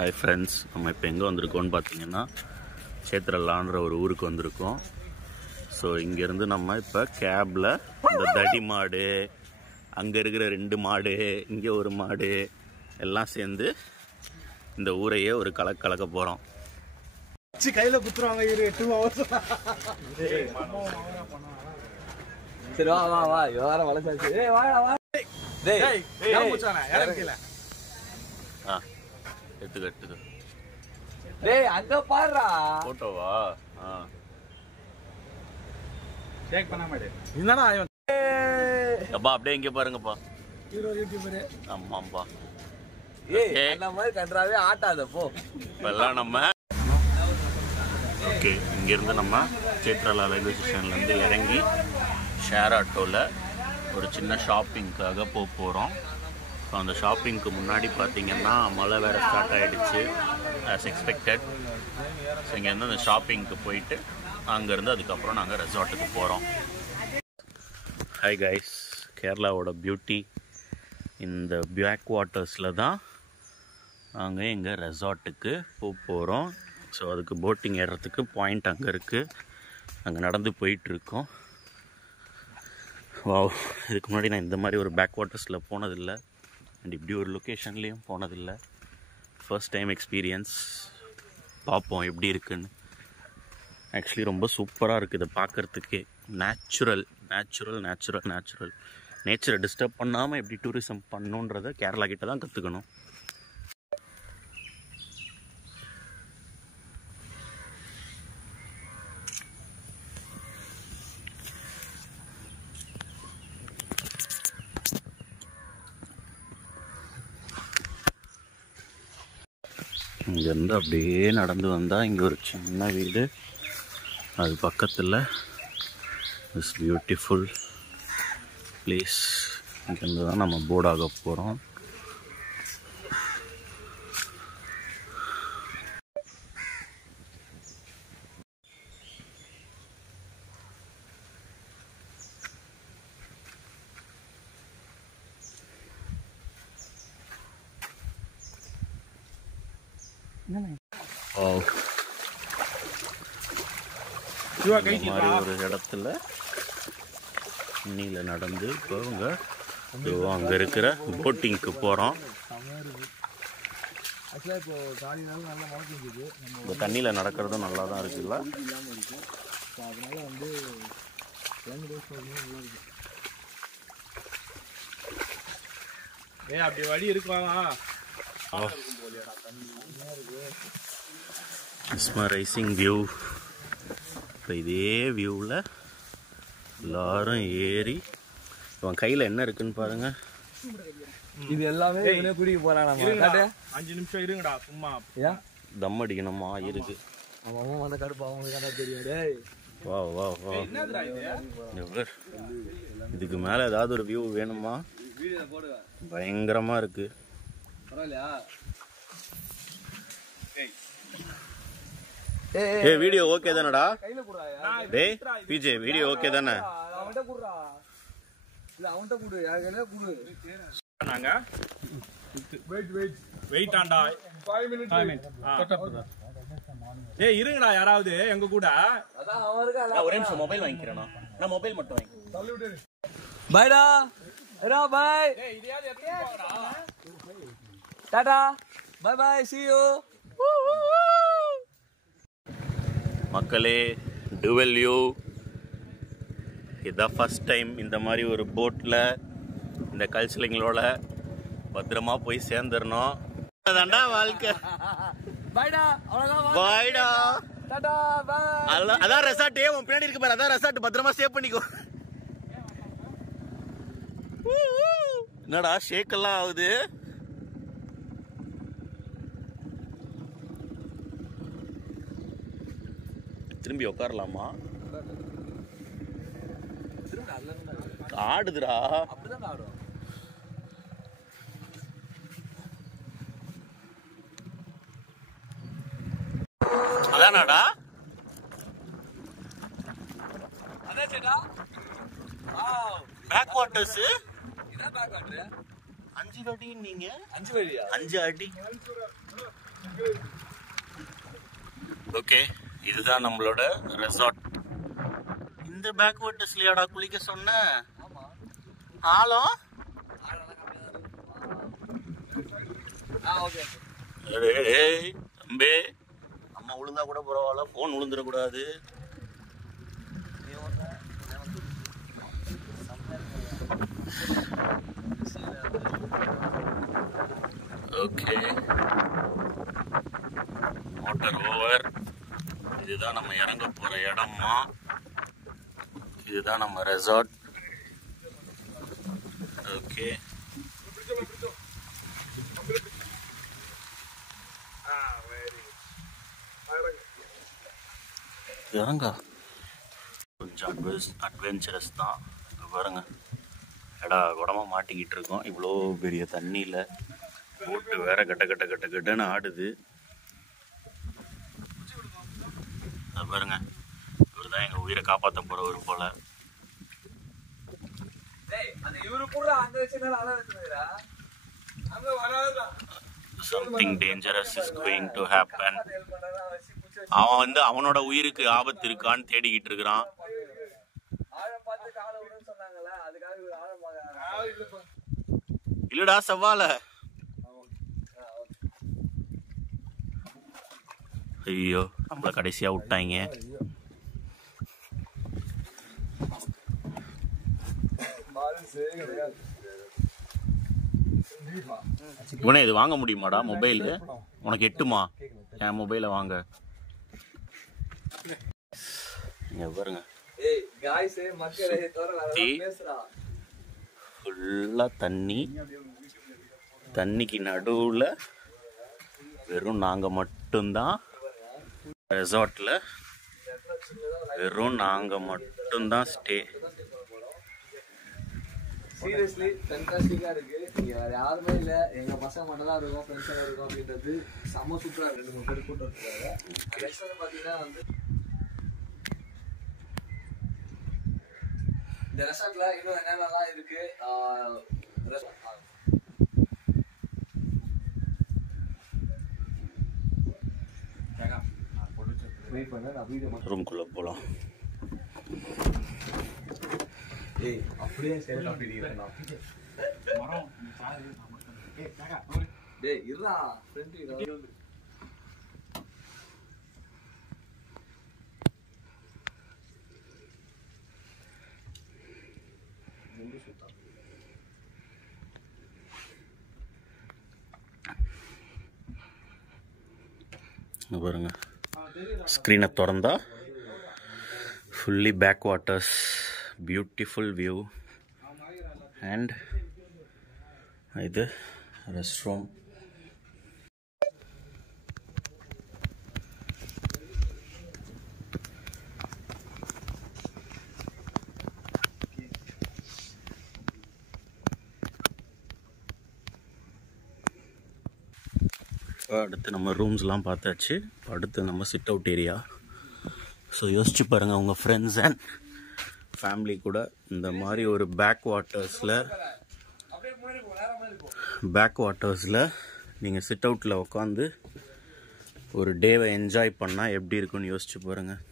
Hi friends, நம்ம இப்போ எங்கே வந்திருக்கோம்னு பார்த்தீங்கன்னா சேத்ரலான்ற ஒரு ஊருக்கு வந்திருக்கோம். ஸோ இங்கேருந்து நம்ம இப்போ கேபில் இந்த தடி மாடு, அங்கே இருக்கிற 2 மாடு, இங்கே ஒரு மாடு எல்லாம் சேர்ந்து இந்த ஊரையே ஒரு கலக்க போகிறோம். கையில் குத்துருவாங்க. 2 hours. சரி வா வா வா, யார வளசாச்சு. ஏய் வாடா வா. டேய் ஏய் மூச்சானே இறங்கல. எடுத்துக்க. டேய் அங்க பாருடா. போட்டோவா? டேக் பண்ண மாட்டே. என்னடா இவன்? அப்பா அப்படியே இங்க பாருங்கப்பா. Hero YouTuber. ஆமாப்பா. ஏய் அந்த மாதிரி கன்றாவே ஆட்டாத போ. இப்பெல்லாம் நம்ம ஓகே, இங்கேருந்து நம்ம சேத்ரலா ரயில்வே ஸ்டேஷன்லேருந்து இறங்கி ஷேர் ஆட்டோவில் ஒரு சின்ன ஷாப்பிங்க்காக போகிறோம். ஸோ அந்த ஷாப்பிங்க்கு முன்னாடி பார்த்திங்கன்னா மழை வேறு ஸ்டார்ட் ஆகிடுச்சு ஆஸ் எக்ஸ்பெக்டட். ஸோ இங்கேருந்து அந்த ஷாப்பிங்க்கு போயிட்டு அங்கேருந்து அதுக்கப்புறம் நாங்கள் ரெசார்ட்டுக்கு போகிறோம். ஹாய் கைஸ், கேரளாவோட பியூட்டி இந்த பேக் வாட்டர்ஸில் தான் நாங்கள் எங்கள் ரெசார்ட்டுக்கு போகிறோம். ஸோ அதுக்கு போட்டிங் ஏறுறதுக்கு பாயிண்ட் அங்கே இருக்குது. அங்கே நடந்து போயிட்டுருக்கோம். வாவ், இதுக்கு முன்னாடி நான் இந்த மாதிரி ஒரு பேக் வாட்டர்ஸில் போனதில்லை அண்ட் இப்படி ஒரு லொக்கேஷன்லேயும் போனதில்லை. First time experience. பார்ப்போம் எப்படி இருக்குன்னு. ஆக்சுவலி ரொம்ப சூப்பராக இருக்குது இதை பார்க்குறதுக்கே. நேச்சரை டிஸ்டர்ப் பண்ணாமல் எப்படி டூரிசம் பண்ணணுன்றதை கேரளா கிட்ட தான் கற்றுக்கணும். இங்கேருந்து அப்படியே நடந்து வந்தால் இங்கே ஒரு சின்ன வீடு, அது பக்கத்தில் திஸ் பியூட்டிஃபுல் பிளேஸ். இங்கேருந்து தான் நம்ம போர்டாக போகிறோம். ஒரு இடத்துல தண்ணியில் நடந்து இப்போ அங்கே இருக்கிற போட்டிங்க்கு போகிறோம். இப்போ தண்ணியில் நடக்கிறதும் நல்லா தான் இருக்குல்ல. அப்படி வழி இருக்குவாங்க. Mesmerising view. இப்போ இதே வியூவில் எல்லாரும் ஏறி இவன் கையில் என்ன இருக்குன்னு பாருங்க. இது எல்லாமே இவனே குடிக்க போறான். 5 நிமிஷம் இருங்கடா சும்மா. தம் அடிக்கணுமா இருக்கு. அவன் வந்த கடுப்பு அவங்களுக்கு தெரியும். டேய் வா இதுக்கு மேலே ஏதாவது ஒரு வியூ வேணுமா? பயங்கரமாக இருக்கு. பரவாயில்லையா? ஏய் வீடியோ ஓகே தானடா? டேய் பிஜே வீடியோ ஓகே தானே? அவன்கிட்ட குடுறா. இல்ல அவன்கிட்ட குடு. யாருக்கே குடு. நாங்க வெயிட் ஆண்டா 5 minutes. ஏய் இருங்கடா யாராவது எங்க கூட. அதான் அவன் இருக்கா. ஒரே நிமிஷம் மொபைல் வாங்கிக்கிறேனா? நான் மொபைல் மட்டும் வாங்கிக்கிறேன். தள்ளி விடு. பைடா. ரா பை. ஏய் இதையாவது எடுத்து போடா. Tata. Bye bye. see you. மக்களே, டுவெல் யூ இதான் ஃபர்ஸ்ட் டைம் இந்த மாதிரி ஒரு போட்டில் இந்த கல்ச்சலிங்களோட பத்திரமா போய் சேர்ந்துடணும். அதான்டா வாழ்க்கை. பைடா. அவ்வளவுதான். பாய்டா. Tata bye. அதான் ரெசார்ட். உன் பின்னாடி இருக்கு பாரு, அதான் ரெசார்ட். பத்திரமா சேவ் பண்ணிக்கோ. என்னடா ஷேக் எல்லாம் ஆகுது? திரும்பி உட்காரலாமா? ஆடுதுடா. அப்படிதான் ஆடும். அதானடா? அதான் சேடா. வாவ். Backwaters. இதான் பேக் வாட்டர். 5 அடி நீங்க. 5 வழியா? 5 அடி. ஓகே, இதுதான் நம்மளோட ரெசார்ட். இந்த பேக் வாட்டர்ஸ்லயாடா குளிக்க சொன்ன? ஆழம் தம்பி, அம்மா விழுந்தா கூட பரவாயில்ல, போன் விழுந்துடக்கூடாது. Okay, water over. இதுதான் நம்ம இறங்க போற இடமா, இதுதான் நம்ம ரெசார்ட். ஓகே, இறங்க கொஞ்சம் அட்வென்ச்சரஸ் தான். பாருங்க, எடா குடமா மாட்டிக்கிட்டு இருக்கோம். இவ்வளோ பெரிய தண்ணியில் போட்டு வேற கட்ட கட்ட கட்ட கட்டன்னு ஆடுது. பாருங்க, இவர் தான் எங்க உயிரை காப்பாற்ற போறவர் போல. Something dangerous is going to happen. அவன் வந்து அவனோட உயிருக்கு ஆபத்து இருக்கான்னு தேடிக்கிட்டு இருக்கிறான். இல்லடா சவால. ஐயோ, நம்மள கடைசியா விட்டாங்க. இவனே இது வாங்க முடியுமாடா மொபைல்? உனக்கு எட்டுமா? என் மொபைலை வாங்க. பாருங்க, ஃபுல்லா தண்ணி. தண்ணிக்கு நடுவுல வெறும் நாங்க மட்டும்தான் ரெசார்ட்ல. வெறும் நாங்க மட்டும்தான் ஸ்டே. சீரியஸ்லி ஃபேண்டாஸ்டிக்கா இருக்கு. இங்க வேற யாருமே இல்ல, எங்க பசங்க மட்டும் தான் இருக்கோம், ஃப்ரெண்ட்ஸ் எல்லாம் இருக்கோம் அப்படின்றது செம்ம சூப்பரா இருக்கு. 2-3 பேர் கூட்டு வந்துருக்காங்க. நெக்ஸ்ட் வந்து பாத்தீங்கன்னா வந்து இந்த ரெசார்ட்ல இன்னும் என்னென்னலாம் இருக்கு. வெயிட் பண்ண, நான் வீடியோ ரூம்குள்ள போலாம். ஏய், அப்படியே சேவ் பண்ணிடலாம். டேய் இருடா, ஃப்ரெண்ட் இது வந்து பாருங்க, ஸ்க்ரீனை திறந்தா fully backwaters, beautiful view. And இது ரெஸ்ட் ரூம். அடுத்து நம்ம ரூம்ஸ்லாம் பார்த்தாச்சு. அடுத்து நம்ம சிட் அவுட் ஏரியா. ஸோ யோசிச்சு பாருங்கள், உங்கள் ஃப்ரெண்ட்ஸ் அண்ட் ஃபேமிலி கூட இந்த மாதிரி ஒரு பேக் வாட்டர்ஸில் நீங்கள் சிட் அவுட்டில் உட்காந்து ஒரு டேவை என்ஜாய் பண்ணால் எப்படி இருக்குன்னு யோசிச்சு பாருங்கள்.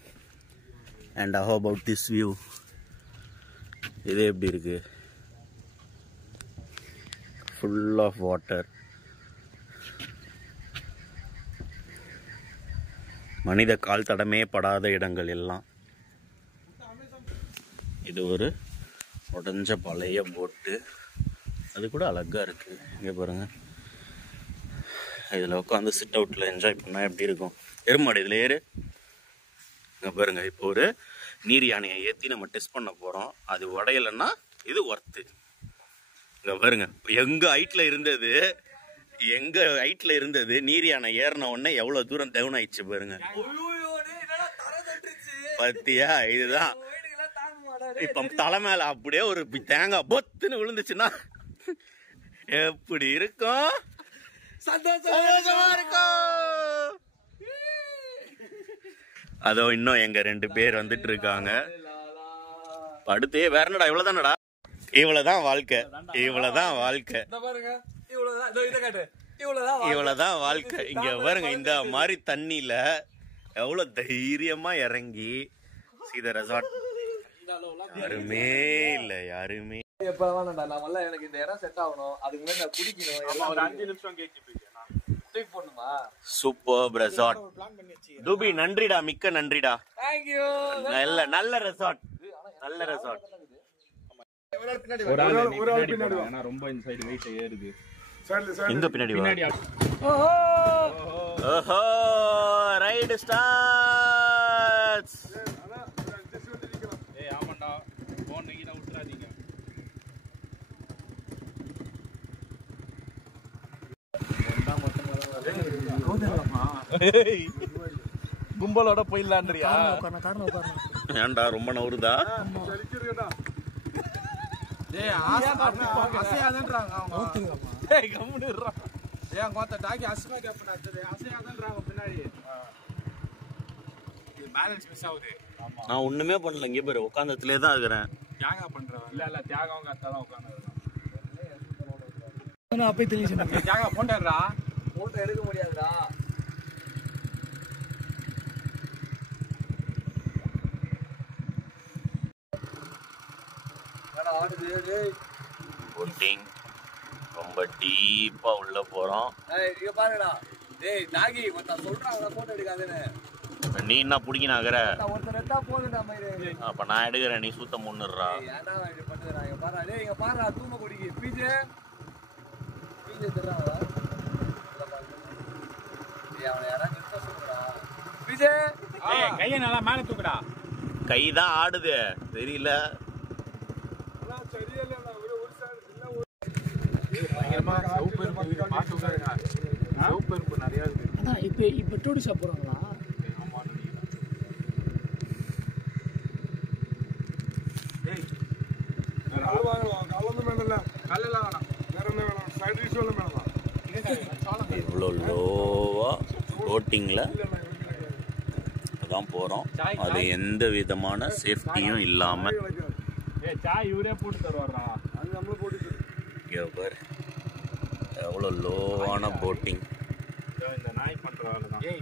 And how about this view? இது எப்படி இருக்குது? Full of water. மனித கால் தடமே படாத இடங்கள் எல்லாம். இது ஒரு உடஞ்ச பழைய போட்டு, அது கூட அழகாக இருக்குது. இங்கே பாருங்கள், இதில் உட்காந்து சிட் அவுட்டில் என்ஜாய் பண்ணால் எப்படி இருக்கும்? எருமாடு இதில் ஏறு. இங்கே பாருங்கள், இப்போ ஒரு நீர் யானையை ஏற்றி நம்ம டெஸ்ட் பண்ண போகிறோம். அது உடையலைன்னா இது ஒர்த்து. இங்கே பாருங்கள், எங்கள் ஹைட்டில் இருந்தது நீர் யானை ஏறின உடனே எவ்வளோ தூரம் டவுன் ஆயிடுச்சு பாருங்க. பத்தியா? இதுதான் இப்ப தலை மேல அப்படியே ஒரு தேங்காய் பொத்துன்னு விழுந்துச்சுன்னா எப்படி இருக்கும்? சந்தோஷமா இருக்கும். அதோ இன்னும் எங்க 2 பேர் வந்துட்டு இருக்காங்க. அடுத்து வேற என்னடா? இவ்வளவுதானடா? இவ்வளவுதான் வாழ்க்கை. இவ்வளவுதான் வாழ்க்கை. இங்க பாருங்க, இந்த மாதிரி தண்ணியில எவ்வளவு தைரியமா இறங்கி சீத ரெசார்ட். யாருமே இல்ல, யாருமே. எப்ப வேணாம்டா, நான் வரல. எனக்கு இந்த இடம் செட் ஆகணும். அதுக்கு முன்னாடி நான் குடிக்கணும். 5 நிமிஷம் கேட்க தூக்கி போடணுமா? Super resort. தூபி நன்றிடா, மிக்க நன்றிடா. தேங்க்யூ. நல்ல ரெசார்ட், நல்ல ரெசார்ட். ஒரு ஆள் பின்னாடி வா. ஏன்னா ரொம்ப இந்த சைடு வெயிட் ஏறுது. எங்க பின்னாடி வா. பின்னாடி ஓஹோ, ரைட் ஸ்டார்ட்ஸ். ஏய் ஆமாண்டா, போன் கீழ விட்டுறாதீங்க. கும்பலோட போயிடலான்றியா? ஏன்டா ரொம்ப நவுறுதா? டேய் அசையாதன்றாங்க அவங்க. டேய் கம்முனு இருடா. டேய் கோத்த டாக்கி அசையா கேப்பனா அசையாதன்றாங்க பின்னாடி. இது பேலன்ஸ் மிஸ் ஆகுது. நான் ஒண்ணுமே பண்ணல, இங்க பாரு உட்கார்ந்ததுலயே தான் இருக்கிறேன். தியாகம் பண்றவன். இல்ல தியாகம் கரெக்ட்டா உட்கார்ந்திருக்கான். நான் அப்பே தெரிஞ்சேன். தியாகம் போண்டறா. போட்டோ எடுக்க முடியாதுடா. என்னடா ஆடுது டேய்? போட்டிங் ரொம்ப டீப்பா உள்ள போறோம். ஏய் இங்க பாருடா. டேய் டாகி மத்த சொல்றாங்க போட்டோ எடுக்காதேன்னு. நீ என்ன புடிக்கினாகற? நான் ஒருத்தர் எடுத்தா போதுடா மயிரே. அப்ப நான் எடுக்கிறேன், நீ சூத்த முன்னுறா. ஏய் ஏன்டா இப்படி பண்ணுறா? இங்க பாருடா. டேய் இங்க பாருடா, தூம குடிக்கு. பீஜே தெரியறாங்களா? ஏய் அவனை யாரா நிறுத்த சொல்றா. பீஜே ஏய் கையை நல்லா மேல தூக்குடா. கை தான் ஆடுது, தெரியல. பயங்கரமா சவுப்பு இருக்கு. பாத்து உட்காருங்க. சவுப்பு இருக்கு நிறைய இருக்கு. அண்ணா இப்ப டூடி ஷாப் போறாங்களா? ஆமா நினைக்கிறேன். டேய் கல்லெல்லாம் வேணாம். இவ்வளோ லோவா போட்டிங்ல தான் போறோம். அது எந்த விதமான சேஃப்டியும் இல்லாம. ஏய் சாய் இவரே போட்டு தருவாரா? இங்க பாரு எவ்வளோ லோவான போட்டிங். இந்த நாய் பண்ற வேலை தான். ஏய்